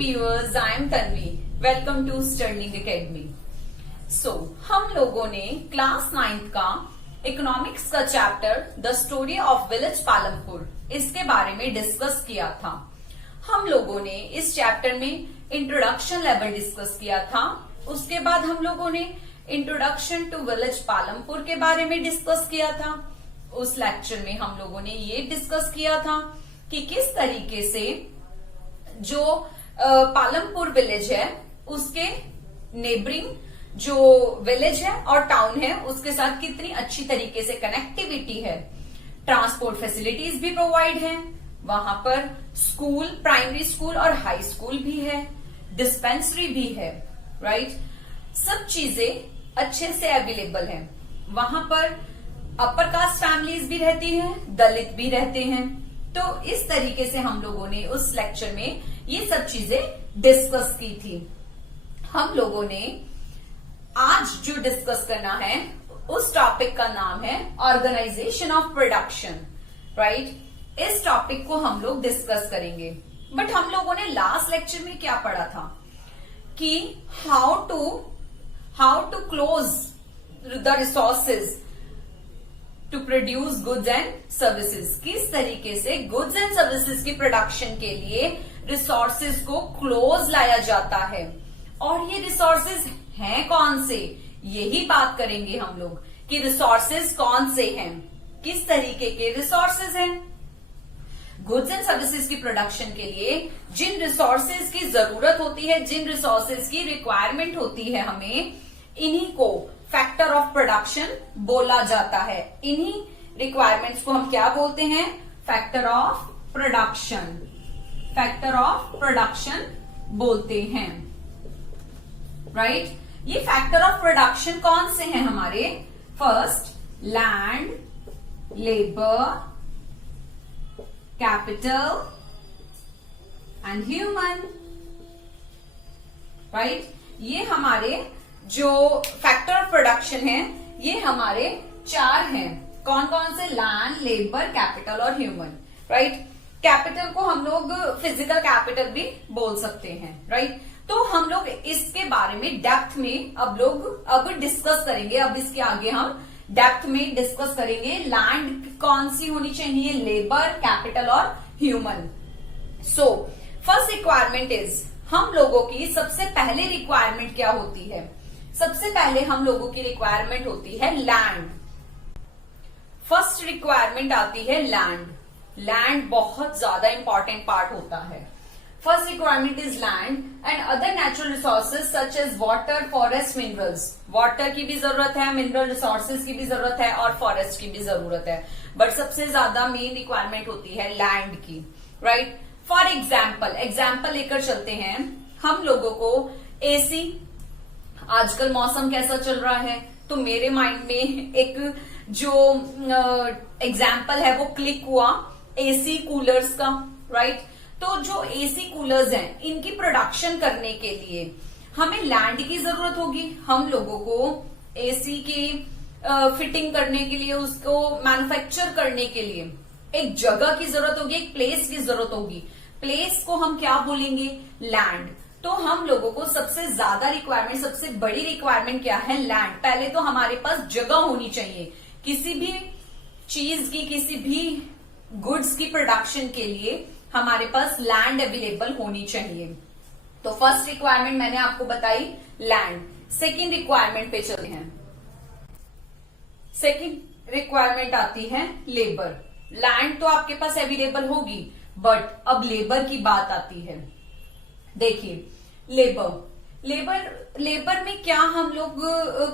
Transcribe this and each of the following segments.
viewers, I am Tanvi. Welcome to Sterling Academy. So, हम लोगों ने क्लास 9th का इकोनॉमिक्स का chapter the story of village Palampur इसके बारे में डिस्कस किया था। हम लोगों ने इस चैप्टर में इंट्रोडक्शन लेवल डिस्कस किया था। उसके बाद हम लोगों ने इंट्रोडक्शन टू विलेज पालमपुर के बारे में डिस्कस किया था। उस लेक्चर में हम लोगों ने ये डिस्कस किया था कि किस तरीके से जो पालमपुर विलेज है उसके नेबरिंग जो विलेज है और टाउन है उसके साथ कितनी अच्छी तरीके से कनेक्टिविटी है। ट्रांसपोर्ट फैसिलिटीज भी प्रोवाइड है, वहां पर स्कूल, प्राइमरी स्कूल और हाई स्कूल भी है, डिस्पेंसरी भी है, राइट। सब चीजें अच्छे से अवेलेबल है। वहां पर अपर कास्ट फैमिलीज भी रहती हैं, दलित भी रहते हैं। तो इस तरीके से हम लोगों ने उस लेक्चर में ये सब चीजें डिस्कस की थी। हम लोगों ने आज जो डिस्कस करना है उस टॉपिक का नाम है ऑर्गेनाइजेशन ऑफ प्रोडक्शन, राइट। इस टॉपिक को हम लोग डिस्कस करेंगे। बट हम लोगों ने लास्ट लेक्चर में क्या पढ़ा था कि how to close the resources to produce goods and services. किस तरीके से गुड्स एंड सर्विसेज की प्रोडक्शन के लिए रिसोर्सेज को क्लोज लाया जाता है और ये रिसोर्सेज हैं कौन से, यही बात करेंगे हम लोग कि रिसोर्सेज कौन से हैं, किस तरीके के रिसोर्सेज हैं। गुड्स एंड सर्विसेज की प्रोडक्शन के लिए जिन रिसोर्सेज की जरूरत होती है, जिन रिसोर्सेज की रिक्वायरमेंट होती है, हमें इन्हीं को फैक्टर ऑफ प्रोडक्शन बोला जाता है। इन्हीं रिक्वायरमेंट्स को हम क्या बोलते हैं? Factor of production. Factor of production बोलते हैं, राइट। ये फैक्टर ऑफ प्रोडक्शन कौन से हैं हमारे? First, land, labour, capital and human, right. ये हमारे जो फैक्टर ऑफ प्रोडक्शन है ये हमारे चार हैं। कौन कौन से? लैंड, लेबर, कैपिटल और ह्यूमन, राइट। कैपिटल को हम लोग फिजिकल कैपिटल भी बोल सकते हैं, राइट। तो हम लोग इसके बारे में डेप्थ में अब डिस्कस करेंगे। अब इसके आगे हम डेप्थ में डिस्कस करेंगे लैंड कौन सी होनी चाहिए, लेबर, कैपिटल और human. So first requirement is, हम लोगों की सबसे पहले रिक्वायरमेंट क्या होती है? सबसे पहले हम लोगों की रिक्वायरमेंट होती है लैंड। फर्स्ट रिक्वायरमेंट आती है लैंड। लैंड बहुत ज्यादा इंपॉर्टेंट पार्ट होता है। First requirement is land and other natural resources such as water, forest, minerals. Water की भी जरूरत है, मिनरल रिसोर्सेज की भी जरूरत है और फॉरेस्ट की भी जरूरत है, बट सबसे ज्यादा मेन रिक्वायरमेंट होती है लैंड की, राइट। फॉर एग्जाम्पल लेकर चलते हैं। हम लोगों को एसी, आजकल मौसम कैसा चल रहा है, तो मेरे माइंड में एक जो एग्जाम्पल है वो क्लिक हुआ एसी कूलर्स का, राइट। तो जो एसी कूलर्स हैं इनकी प्रोडक्शन करने के लिए हमें लैंड की जरूरत होगी। हम लोगों को एसी की फिटिंग करने के लिए, उसको मैन्युफैक्चर करने के लिए एक जगह की जरूरत होगी, एक प्लेस की जरूरत होगी। प्लेस को हम क्या बोलेंगे? लैंड। तो हम लोगों को सबसे ज्यादा रिक्वायरमेंट, सबसे बड़ी रिक्वायरमेंट क्या है? लैंड। पहले तो हमारे पास जगह होनी चाहिए। किसी भी चीज की, किसी भी गुड्स की प्रोडक्शन के लिए हमारे पास लैंड अवेलेबल होनी चाहिए। तो फर्स्ट रिक्वायरमेंट मैंने आपको बताई लैंड। सेकंड रिक्वायरमेंट पे चलते हैं। सेकंड रिक्वायरमेंट आती है लेबर। लैंड तो आपके पास अवेलेबल होगी, बट अब लेबर की बात आती है। देखिए, लेबर में क्या हम लोग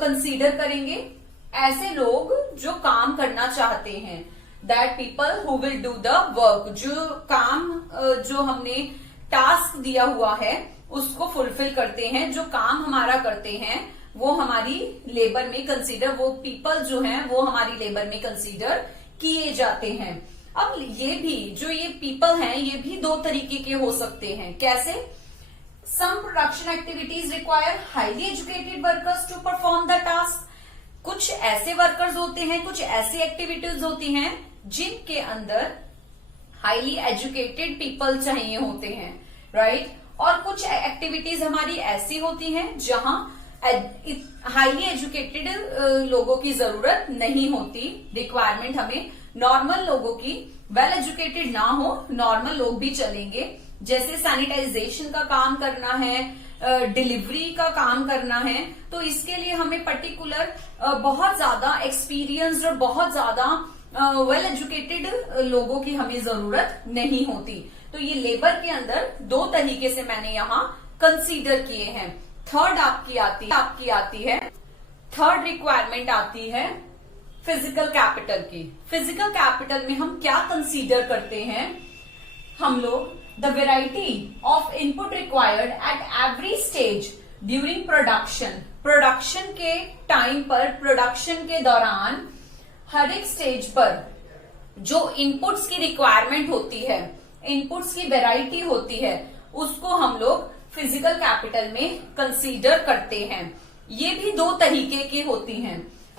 कंसीडर करेंगे? ऐसे लोग जो काम करना चाहते हैं, that people who will do the work. जो काम, जो हमने टास्क दिया हुआ है उसको फुलफिल करते हैं, जो काम हमारा करते हैं वो हमारी लेबर में कंसीडर, वो पीपल जो हैं वो हमारी लेबर में कंसीडर किए जाते हैं। अब ये पीपल हैं ये भी दो तरीके के हो सकते हैं। कैसे? Some production activities require highly educated workers to perform the task. कुछ ऐसे वर्कर्स होते हैं, कुछ ऐसी एक्टिविटीज होती हैं जिनके अंदर हाईली एजुकेटेड पीपल चाहिए होते हैं, राइट। और कुछ एक्टिविटीज हमारी ऐसी होती हैं जहां हाईली एजुकेटेड लोगों की जरूरत नहीं होती, रिक्वायरमेंट हमें नॉर्मल लोगों की, वेल एजुकेटेड ना हो, नॉर्मल लोग भी चलेंगे। जैसे सैनिटाइजेशन का काम करना है, डिलीवरी का काम करना है, तो इसके लिए हमें पर्टिकुलर बहुत ज्यादा एक्सपीरियंस्ड और बहुत ज्यादा वेल एजुकेटेड लोगों की हमें जरूरत नहीं होती। तो ये लेबर के अंदर दो तरीके से मैंने यहाँ कंसीडर किए हैं। थर्ड आपकी आती है थर्ड रिक्वायरमेंट आती है फिजिकल कैपिटल की। फिजिकल कैपिटल में हम क्या कंसीडर करते हैं, हम लोग the variety of input required at every stage during production. Production के टाइम पर, प्रोडक्शन के दौरान हर एक स्टेज पर जो इनपुट्स की रिक्वायरमेंट होती है, इनपुट्स की वेराइटी होती है, उसको हम लोग फिजिकल कैपिटल में कंसीडर करते हैं। ये भी दो तरीके की होती हैं,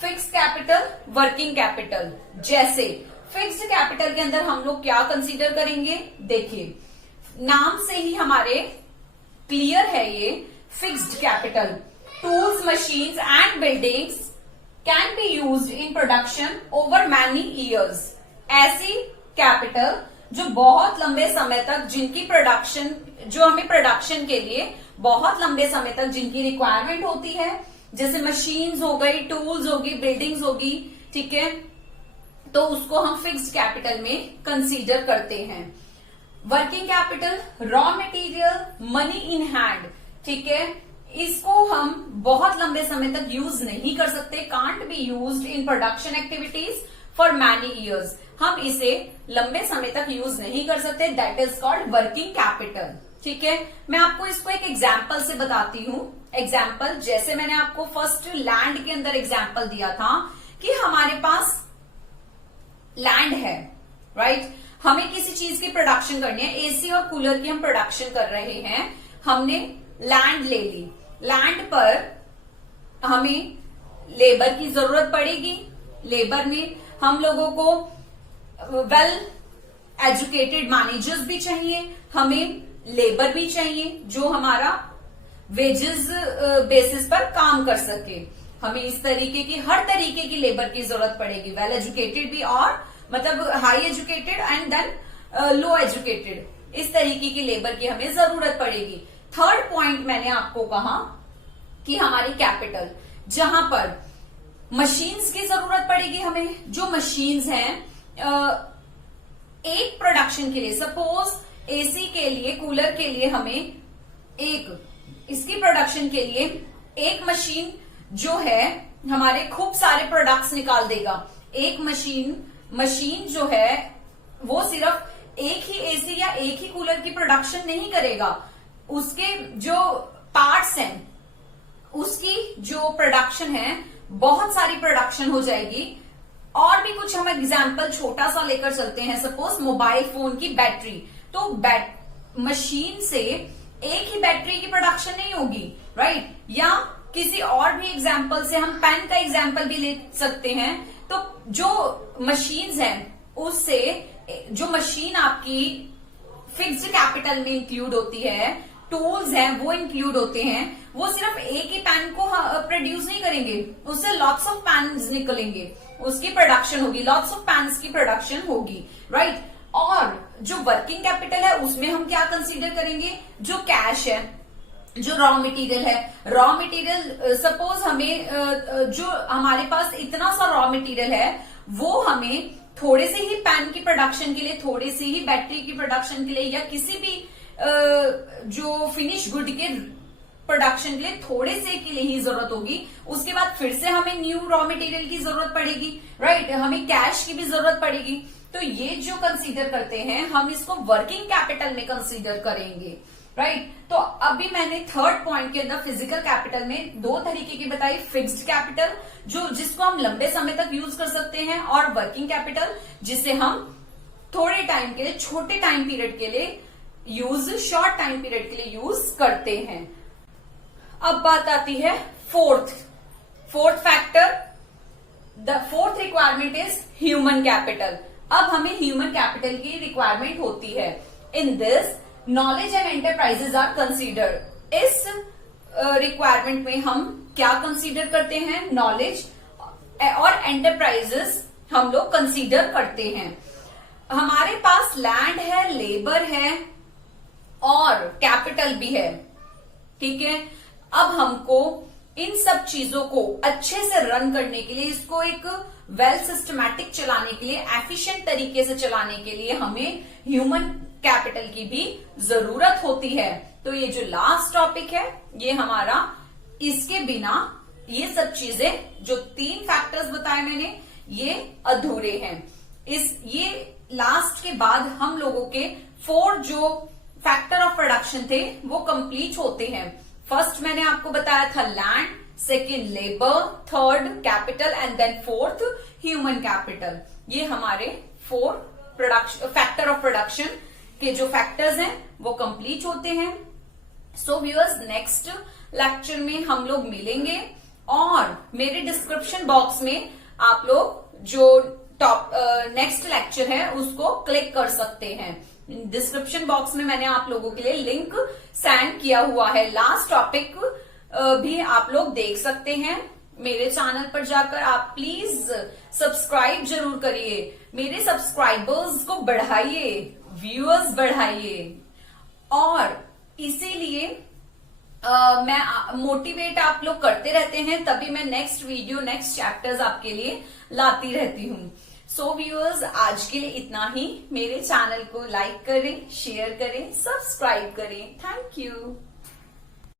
फिक्स्ड कैपिटल, वर्किंग कैपिटल। जैसे फिक्स्ड कैपिटल के अंदर हम लोग क्या कंसीडर करेंगे, देखिए नाम से ही हमारे क्लियर है ये fixed capital. Tools, machines and buildings can be used in production over many years. ऐसी कैपिटल जो बहुत लंबे समय तक, जिनकी प्रोडक्शन, जो हमें प्रोडक्शन के लिए बहुत लंबे समय तक जिनकी रिक्वायरमेंट होती है, जैसे मशीन्स हो गई, टूल्स होगी, बिल्डिंग्स होगी, ठीक है, तो उसको हम फिक्स्ड कैपिटल में कंसीडर करते हैं। Working capital, raw material, money in hand, ठीक है, इसको हम बहुत लंबे समय तक यूज नहीं कर सकते, can't be used in production activities for many years. हम इसे लंबे समय तक यूज नहीं कर सकते, that is called working capital. ठीक है, मैं आपको इसको एक एग्जाम्पल से बताती हूँ। एग्जाम्पल, जैसे मैंने आपको फर्स्ट लैंड के अंदर एग्जाम्पल दिया था कि हमारे पास लैंड है, राइट, हमें किसी चीज की प्रोडक्शन करनी है, एसी और कूलर की हम प्रोडक्शन कर रहे हैं, हमने लैंड ले ली, लैंड पर हमें लेबर की जरूरत पड़ेगी, लेबर में हम लोगों को वेल एजुकेटेड मैनेजर्स भी चाहिए, हमें लेबर भी चाहिए जो हमारा वेजेस बेसिस पर काम कर सके। हमें इस तरीके की, हर तरीके की लेबर की जरूरत पड़ेगी, वेल एजुकेटेड भी और मतलब high educated and then low educated, इस तरीके की लेबर की हमें जरूरत पड़ेगी। थर्ड पॉइंट मैंने आपको कहा कि हमारी कैपिटल, जहां पर मशीन्स की जरूरत पड़ेगी हमें, जो मशीन्स हैं एक प्रोडक्शन के लिए, सपोज एसी के लिए, कूलर के लिए हमें एक, इसकी प्रोडक्शन के लिए एक मशीन जो है हमारे खूब सारे प्रोडक्ट्स निकाल देगा। एक मशीन जो है वो सिर्फ एक ही एसी या एक ही कूलर की प्रोडक्शन नहीं करेगा, उसके जो पार्ट्स हैं उसकी जो प्रोडक्शन है बहुत सारी प्रोडक्शन हो जाएगी। और भी कुछ हम एग्जाम्पल छोटा सा लेकर चलते हैं, सपोज मोबाइल फोन की बैटरी, तो मशीन से एक ही बैटरी की प्रोडक्शन नहीं होगी, राइट, या किसी और भी एग्जाम्पल से हम पेन का एग्जाम्पल भी ले सकते हैं। तो जो मशीन्स हैं उससे, जो मशीन आपकी फिक्स्ड कैपिटल में इंक्लूड होती है, टूल्स हैं वो इंक्लूड होते हैं, वो सिर्फ एक ही पेन को प्रोड्यूस नहीं करेंगे, उससे लॉट्स ऑफ पेन्स निकलेंगे, उसकी प्रोडक्शन होगी, लॉट्स ऑफ पेन्स की प्रोडक्शन होगी, राइट। और जो वर्किंग कैपिटल है उसमें हम क्या कंसीडर करेंगे, जो कैश है, जो रॉ मटेरियल है, रॉ मटेरियल सपोज हमें जो हमारे पास इतना सा रॉ मटेरियल है वो हमें थोड़े से ही पेन की प्रोडक्शन के लिए, थोड़े से ही बैटरी की प्रोडक्शन के लिए, या किसी भी जो फिनिश गुड के प्रोडक्शन के लिए थोड़े से के लिए ही जरूरत होगी। उसके बाद फिर से हमें न्यू रॉ मटेरियल की जरूरत पड़ेगी, राइट, हमें कैश की भी जरूरत पड़ेगी। तो ये जो कंसीडर करते हैं हम इसको वर्किंग कैपिटल में कंसीडर करेंगे, राइट। तो अभी मैंने थर्ड पॉइंट के अंदर फिजिकल कैपिटल में दो तरीके की बताई, फिक्स्ड कैपिटल जो जिसको हम लंबे समय तक यूज कर सकते हैं, और वर्किंग कैपिटल जिसे हम थोड़े टाइम के लिए, छोटे टाइम पीरियड के लिए यूज, शॉर्ट टाइम पीरियड के लिए यूज करते हैं। अब बात आती है fourth factor, the fourth requirement is human capital. अब हमें ह्यूमन कैपिटल की रिक्वायरमेंट होती है। In this knowledge and enterprises are considered. इस रिक्वायरमेंट में हम क्या कंसीडर करते हैं? नॉलेज और एंटरप्राइजेस हम लोग कंसीडर करते हैं। हमारे पास लैंड है, लेबर है और कैपिटल भी है, ठीक है। अब हमको इन सब चीजों को अच्छे से रन करने के लिए, इसको एक वेल सिस्टमैटिक चलाने के लिए, एफिशिएंट तरीके से चलाने के लिए हमें ह्यूमन कैपिटल की भी जरूरत होती है। तो ये जो लास्ट टॉपिक है ये हमारा, इसके बिना ये सब चीजें, जो 3 फैक्टर्स बताए मैंने, ये अधूरे हैं। ये लास्ट के बाद हम लोगों के 4 जो फैक्टर ऑफ प्रोडक्शन थे वो कंप्लीट होते हैं। फर्स्ट मैंने आपको बताया था land, second labour, third capital and then fourth human capital. ये हमारे 4 फैक्टर ऑफ प्रोडक्शन के जो फैक्टर्स हैं वो कंप्लीट होते हैं। सो व्यूअर्स, नेक्स्ट लेक्चर में हम लोग मिलेंगे और मेरे डिस्क्रिप्शन बॉक्स में आप लोग जो नेक्स्ट लेक्चर है उसको क्लिक कर सकते हैं। डिस्क्रिप्शन बॉक्स में मैंने आप लोगों के लिए लिंक सेंड किया हुआ है। लास्ट टॉपिक भी आप लोग देख सकते हैं। मेरे चैनल पर जाकर आप प्लीज सब्सक्राइब जरूर करिए, मेरे सब्सक्राइबर्स को बढ़ाइए, व्यूअर्स बढ़ाइए, और इसीलिए मैं मोटिवेट आप लोग करते रहते हैं, तभी मैं नेक्स्ट वीडियो, नेक्स्ट चैप्टर्स आपके लिए लाती रहती हूँ। सो व्यूअर्स, आज के लिए इतना ही। मेरे चैनल को लाइक करें, शेयर करें, सब्सक्राइब करें। Thank you.